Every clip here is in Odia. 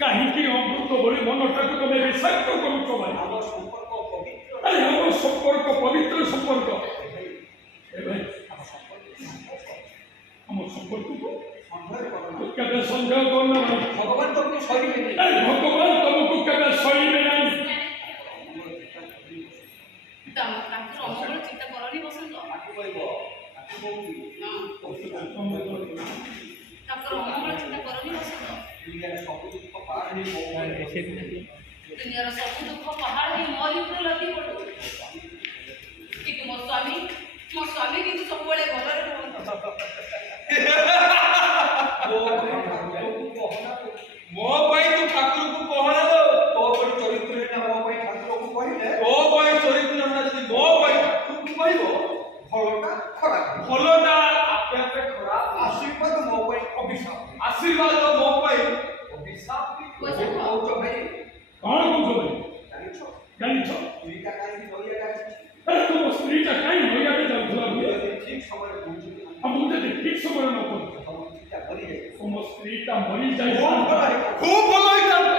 কাহিঁকি অমৃত বলে মনটাকে তুমি বিষাক্ত করছো ভাই। আমার সম্পর্ক পবিত্র সম্পর্ক। আমার সম্পর্ক কেবে সন্দেহ কর না ভাই। ভগবান তোমাকে সইবে নাই। ভগবান তোমাকে কেবে সইবে নাই। চিন্তা করনি বসন্ত চিন্তা করনি বসন্ত দুনিয়ার ସବୁ ଦୁଃଖ ପାହାଡ଼ ହେଇ ମୋରି ଉପରେ ଲଦି ପଡ଼ୁ। କିନ୍ତୁ ମୋ ସ୍ୱାମୀ କିନ୍ତୁ ସବୁବେଳେ ଭଲରେ ରୁହନ୍ତି। ମୋ ପାଇଁ ତୁ ଠାକୁରକୁ କହନା ଲୋ। ତୋ ପାଇଁ ଚରିତ୍ରହୀନ ମୋ ପାଇଁ ଠାକୁରକୁ କହିଲେ, ତୋ ପାଇଁ ଚରିତ୍ରହୀନ ଯଦି ମୋ ପାଇଁ ଠାକୁରକୁ କହିବ, ଭଲଟା ଖରାପ, ଭଲଟା ଆପେ ଆପେ ଖରାପ। ଆଶୀର୍ବାଦ ମୋ ପାଇଁ ଅଭିଶାପ, ଆଶୀର୍ବାଦ ମୋ ପାଇଁ ଅଭିଶାପ। କହୁଛ ଭାଇ କଣ କହୁଛ ଭାଇ? ଜାଣିଛ ସ୍ତ୍ରୀଟା କାହିଁକି ନଈଆଡ଼େ ଆସିଛି? ତୁମ ସ୍ତ୍ରୀଟା କାହିଁ ନଈଆଡ଼େ ଯାଉଥିଲା? ଠିକ ସମୟରେ ପହଞ୍ଚୁଛି। ମୁଁ ଯଦି ଠିକ ସମୟରେ ନ ପହଞ୍ଚି ତୁମ ସ୍ତ୍ରୀଟା ମରିଯାଇ ଖୁବ ଭଲ ହେଇଥାନ୍ତା।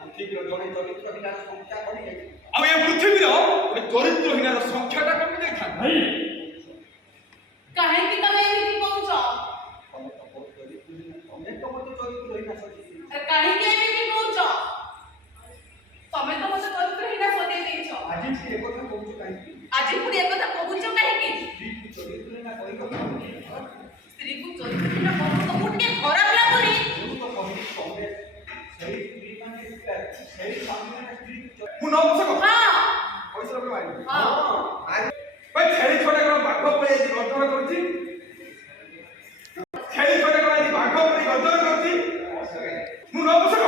ପୃଥିବୀର ଜଣେ ଚରିତ୍ରହୀନାର ସଂଖ୍ୟା କମିଯାଇ ଆଉ ଏ ପୃଥିବୀର ଗୋଟେ ଚରିତ୍ରହୀନାର ସଂଖ୍ୟାଟା କମି ଯାଇଥାନ୍ତା। ଭାଇ କାହିଁକି ତମେ ଏମିତି କହୁଛ? ତମେ ତ ମୋତେ ଚରିତ୍ରହୀନା ସଜିଛି। କାହିଁକି ଏମିତି କହୁଛ? ତମେ ତ ମୋତେ ଚରିତ୍ରହୀନା ସଜେଇ ଦେଇଛ। ଆଜି ସେ ଏକଥା କହୁଛୁ କାହିଁକି? ଆଜି ପୁଣି ଏକଥା କହୁଛ କାହିଁକି? ସ୍ତ୍ରୀକୁ ଚରିତ୍ରହୀନା କହିବ ସ୍ତ୍ରୀକୁ ଚରିତ୍ରହୀନା କହିବ ମୁଁ ଟିକେ ଖରାପ ଲାଗୁନି। ମୁଁ ତ କହିଲି ତମେ ସେଇ ସ୍ତ୍ରୀ ମାନେ ସେଇ ସ୍ୱାମୀମାନେ ସ୍ତ୍ରୀକୁ ମୁଁ ନ ବସକ ପଇସା ରଖି ମାରିବି। ଭାଇ ଛେଳି ଛୋଟା କଣ ବାଘ ପଳେଇ ଆଜି ଗର୍ଜନ କରୁଛି? ଛେଳି ଛୋଟା କଣ ଆଜି ବାଘ ପଳେଇ ଗର୍ଜନ କରୁଛି? ମୁଁ ନ ବସକ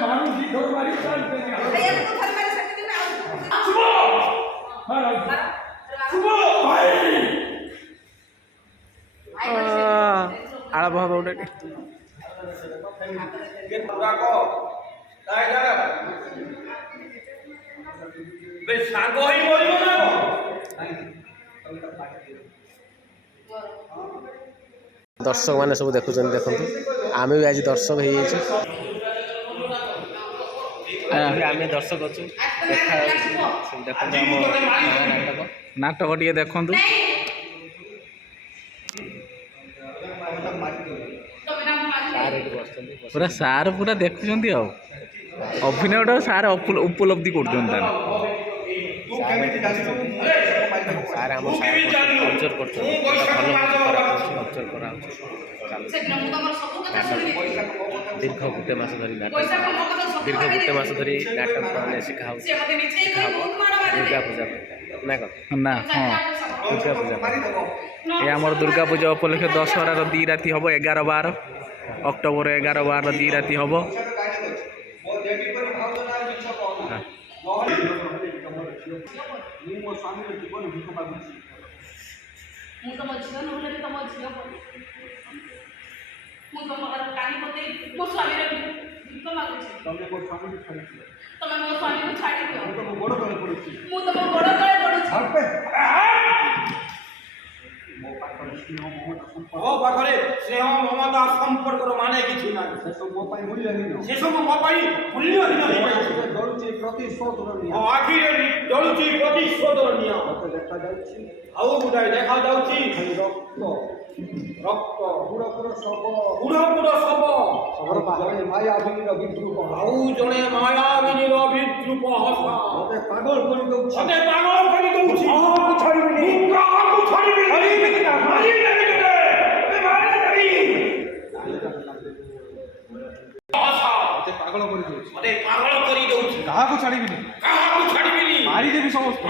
ମାରୁ ଦି ଘର ମାରି ଆଳ ଭାବ ଗୋଟେ ସାଙ୍ଗ ହେଇ ମରିବ ନା ଦର୍ଶକ ମାନେ ସବୁ ଦେଖୁଛନ୍ତି। ଦେଖନ୍ତୁ ଆମେ ବି ଆଜି ଦର୍ଶକ ହେଇଯାଇଛୁ। ଆମେ ଦର୍ଶକ ଅଛୁ। ଦେଖନ୍ତୁ ଆମ ନାଟକ ଟିକେ ଦେଖନ୍ତୁ। ପୁରା ସାର୍ ପୁରା ଦେଖୁଛନ୍ତି ଆଉ ଅଭିନୟଟା ସାର୍ ଉପଲବ୍ଧି କରୁଛନ୍ତି। ସାର୍ ଆମ ଅବଜର୍ଭ କରୁଛନ୍ତି ଅବଜର୍ଭ କରାହେଉଛି। ଦୀର୍ଘ ଗୋଟେ ମାସ ଧରି ନାଟକ ମାନେ ଶିଖାହେଉଛି। ଦୁର୍ଗା ପୂଜା ନା କଣ ନା? ହଁ ଦୁର୍ଗା ପୂଜା ଏ ଆମର ଦୁର୍ଗା ପୂଜା ଉପଲକ୍ଷେ ଦଶହରାର 2 ରାତି ହେବ। 11-12 ଅକ୍ଟୋବର 11-12 2 ରାତି ହେବ। ମୁଁ ତମ ଝିଅ ନହେଲେ ବି ତମ ଝିଅ ମୁଁ ତମ କାନି ପତେଇ ମୋ ସ୍ୱାମୀର ଭିକ ମାଗୁଛି। ତମେ ମୋ ସ୍ୱାମୀକୁ ଛାଡ଼ି ଦିଅ। ମୁଁ ତମ ଗୋଡ଼ ତଳେ ପଡ଼ୁଛି। ମୋ ପାଖରେ ସ୍ନେହ ମମତା ସମ୍ପର୍କର ମାନେ କିଛି ନାହିଁ। ସେସବୁ ମୋ ପାଇଁ ମୂଲ୍ୟହୀନ। ଜଳୁଛି ପ୍ରତିଶୋଧର ନିଆଁ। ଆଖିରେ ଜଳୁଛି ପ୍ରତିଶୋଧର ନିଆଁ। ଦେଖାଯାଉଛି ଆଉ ଗୋଟାଏ ଦେଖାଯାଉଛି ରକ୍ତ ବୁଢ଼ପୁର ଶବ। ଜଣେ ମାୟାବିନୀର ବିଦ୍ରୁପ। ଆଉ ଜଣେ ମାୟାବିନୀର ବିଦ୍ରୁପ ହସ ମୋତେ ପାଗଳ କରିଦେଉଛି। କାହାକୁ ଛାଡ଼ିବିନି। ପାଗଳ କରିଦେଉଛି। କାହାକୁ ଛାଡ଼ିବିନି। ମାରିଦେବି ସମସ୍ତଙ୍କୁ।